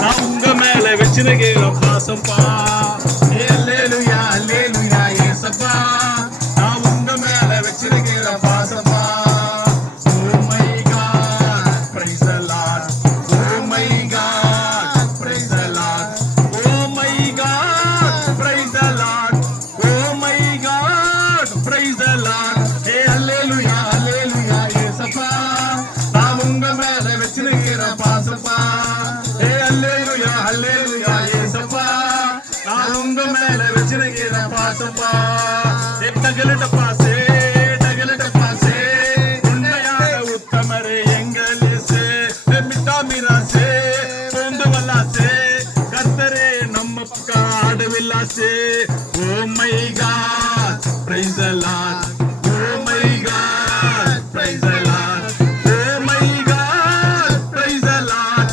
நான் உங்க மேல வச்சிருக்கிற பாசம்பா. அல்லேலூயா அல்லேலூயா ஏசப்பா, நான் உங்க மேல வச்சிருக்கிற பாசம்பா. Oh my God, praise the Lord. Oh my God, praise the Lord. Oh my God, praise the Lord. Oh my God, praise the Lord. Hey hallelujah hallelujah ஏசப்பா, நான் உங்க மேல வச்சிருக்கிற பாசப்பா. Hey hallelujah hallelujah ஏசப்பா, நான் உங்க மேல வச்சிருக்கிற பாசப்பா. டகலட்ட பாசே டகலட்ட பாசே, உண்மையான உத்தமரே எங்கள் இயேசு. மிட்டா மிராசே பொந்து வல்லாசே, கர்த்தரே நம்ம பக்கம் ஆடவில்லாசே. Oh my God, praise the Lord. Oh my God, praise the Lord. Oh my God, praise the Lord.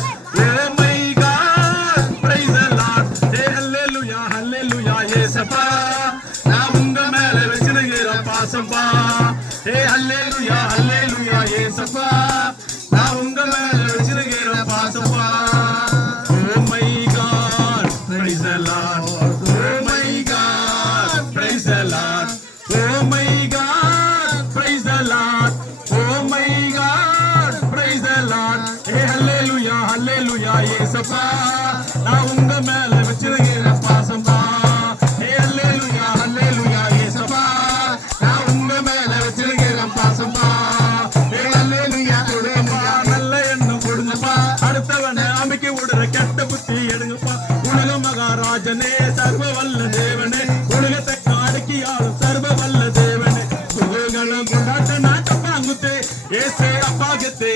Oh my God, praise the Lord. Hey hallelujah hallelujah ஏசப்பா, நான் உங்க மேல வச்சிருக்கிற பாசப்பா. Hey hallelujah hallelujah ஏசப்பா, நான் உங்க மேல வச்சிருக்கிற பாசப்பா. Oh my God, praise the Lord. Oh my God, praise the Lord. Oh my God, praise the Lord. Oh my God, praise the Lord. Hey hallelujah hallelujah ஏசப்பா, நான் உங்க மேல வச்சிருக்கிற பாசப்பா. Hey hallelujah hallelujah ஏசப்பா, நான் உங்க மேல வச்சிருக்கிற பாசப்பா. Hey hallelujah கொடுங்கப்பா, நல்ல எண்ணம் கொடுங்கப்பா, அடுத்தவனை அமைக்க விடுற கெட்ட புத்தி எடுங்கப்பா. உலக மகாராஜனே சர்வ வல்ல தேவனே, உலகத்தை அடக்கியாலும் சர்வ வல்ல தேவனே. குதூகலம் கொண்டாட்ட நாட்ட பாங்குத்தே ஏசே அப்பாகத்தே.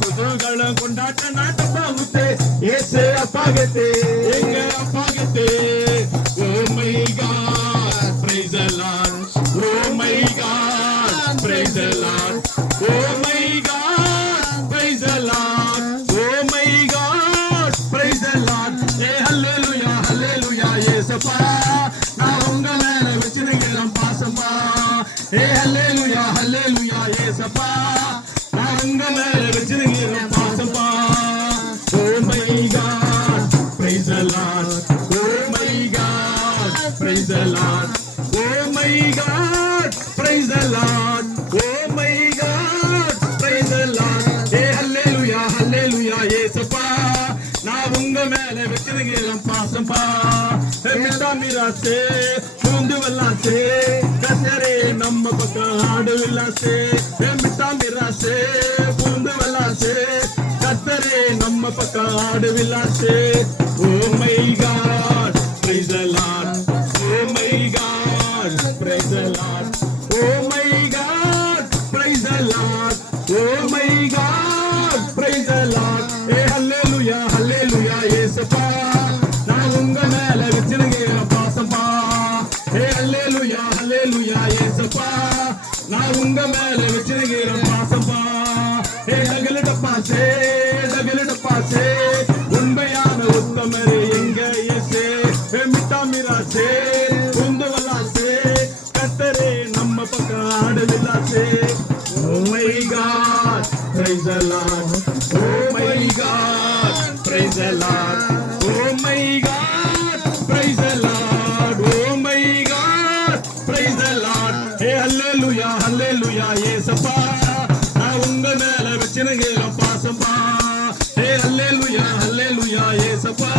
குதூகலம் கொண்டாட்ட நாட்ட பாங்குத்தே ஏசே அப்பாகத்தே, எங்க அப்பாகத்தே. Oh my God, praise the Lord. Oh my God, praise the Lord. Oh my God, praise the Lord. Oh my God, praise the Lord. Hey hallelujah hallelujah ஏசப்பா, நான் உங்க மேல வச்சிருக்கிற பாசப்பா. Hey hallelujah hallelujah ஏசப்பா, நான் உங்க மேல வச்சிருக்கிற பாசப்பா. Oh my God, praise the Lord. Oh my God, praise the Lord. Oh my God, praise the Lord. Oh my God, praise the Lord. Hey hallelujah hallelujah ஏசப்பா, நான் உங்க மேல வச்சிருக்கிற பாசப்பா. மிட்டா மிராசே பூந்து வல்லாசே, கர்த்தரே நம்ம பக்கம் ஆடவில்லாசே. மிட்டா மிராசே பூந்து வல்லாசே, கர்த்தரே நம்ம பக்கம் ஆடவில்லாசே. Oh my God, praise the Lord. Oh my God, praise the Lord. Oh my God, praise the Lord. Oh my God, praise the Lord. Hey hallelujah hallelujah ஏசப்பா, நான் உங்க மேல வச்சிருக்கிற பாசப்பா. Hey hallelujah hallelujah ஏசப்பா, நான் உங்க மேல வச்சிருக்கிற பாசப்பா. Hey டகலட்ட பாசே டகலட்ட பாசே, உண்மையான உத்தமரே எங்க இயேசு. மிட்டா மிராசே பொந்து வல்லாசே, கர்த்தரே நம்ம பக்கம் ஆடவில்லாசே. Oh my God, praise the Lord. Oh my God, praise the Lord. Oh my God, praise the Lord. Oh my God, praise the Lord. Hey hallelujah hallelujah ஏசப்பா, நான் உங்க மேல வச்சிருக்கிற பாசப்பா. Hey hallelujah hallelujah ஏசப்பா,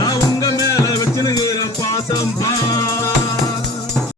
நான் உங்க மேல வச்சிருக்கிற பாசப்பா.